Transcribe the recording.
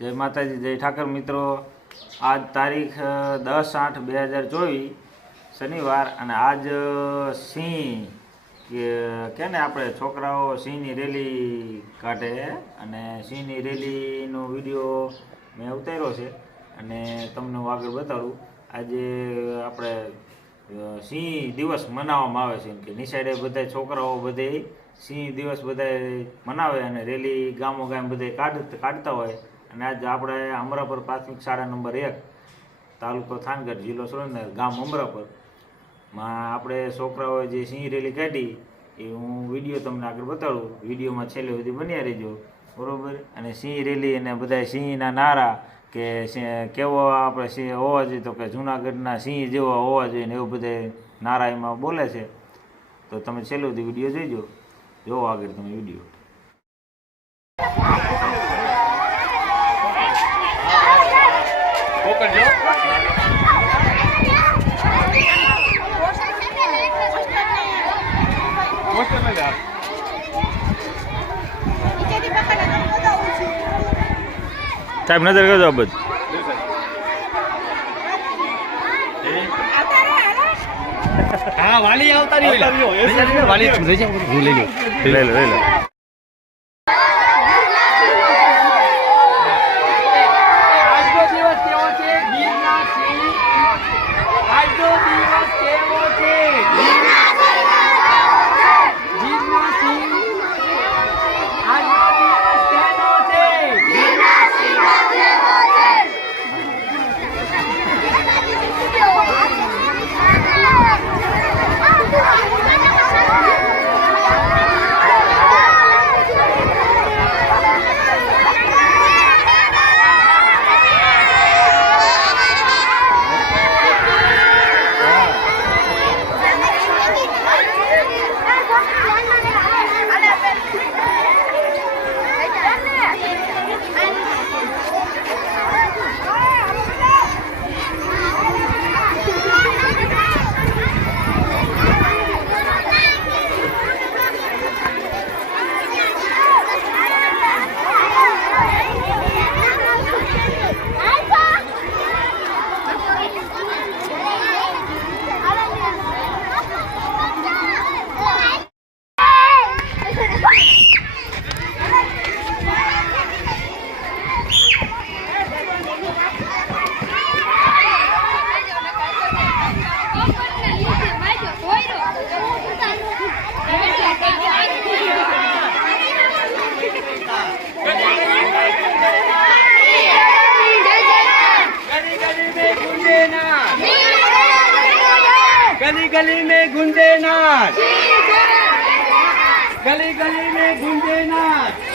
જય માતાજી, જય ઠાકર મિત્રો। આજ તારીખ 10/8/2024 શનિવાર અને આજ સિંહ કે ને આપણે છોકરાઓ સિંહની રેલી કાઢે અને સિંહની રેલીનો વિડીયો મેં ઉતાર્યો છે અને તમને હું આગળ બતાડું। આજે આપણે સિંહ દિવસ મનાવવામાં આવે છે કે નિશાળે બધા છોકરાઓ બધે સિંહ દિવસ બધા મનાવે અને રેલી ગામો ગામ બધે કાઢતા હોય। અને આજ આપણે અમરાપર પ્રાથમિક શાળા નંબર 1 તાલુકો થાનગઢ જિલ્લો સુરેન્દ્રનગર ગામ અમરાપરમાં આપણે છોકરાઓએ જે સિંહ રેલી કાઢી એ હું વિડીયો તમને આગળ બતાડું। વિડીયોમાં છેલ્લે સુધી બન્યા રહેજો, બરાબર। અને સિંહ રેલી અને બધા સિંહના નારા કે કેવો આપણે સિંહ હોવા જોઈએ, તો કે જૂનાગઢના સિંહ જેવો હોવા જોઈએ ને એવું બધા નારા એમાં બોલે છે। તો તમે છેલ્લે સુધી વિડીયો જોઈજો, જોવો આગળ તમે વિડીયો। સાહેબ નજર કરજો આ બધું। હા વાલી આવતા રહ્યો વાલી લઈ જાવ હું લઈ લો આજનો દિવસ કેવો છે ગીરના સિંહ આજનો દિવસ કેવો છે ગીરના સિંહ આજનો દિવસ કેવો છે ગીરના સિંહ કેવો છે गली गली में गूंजे नाच, गली गली में गूंजे नाच।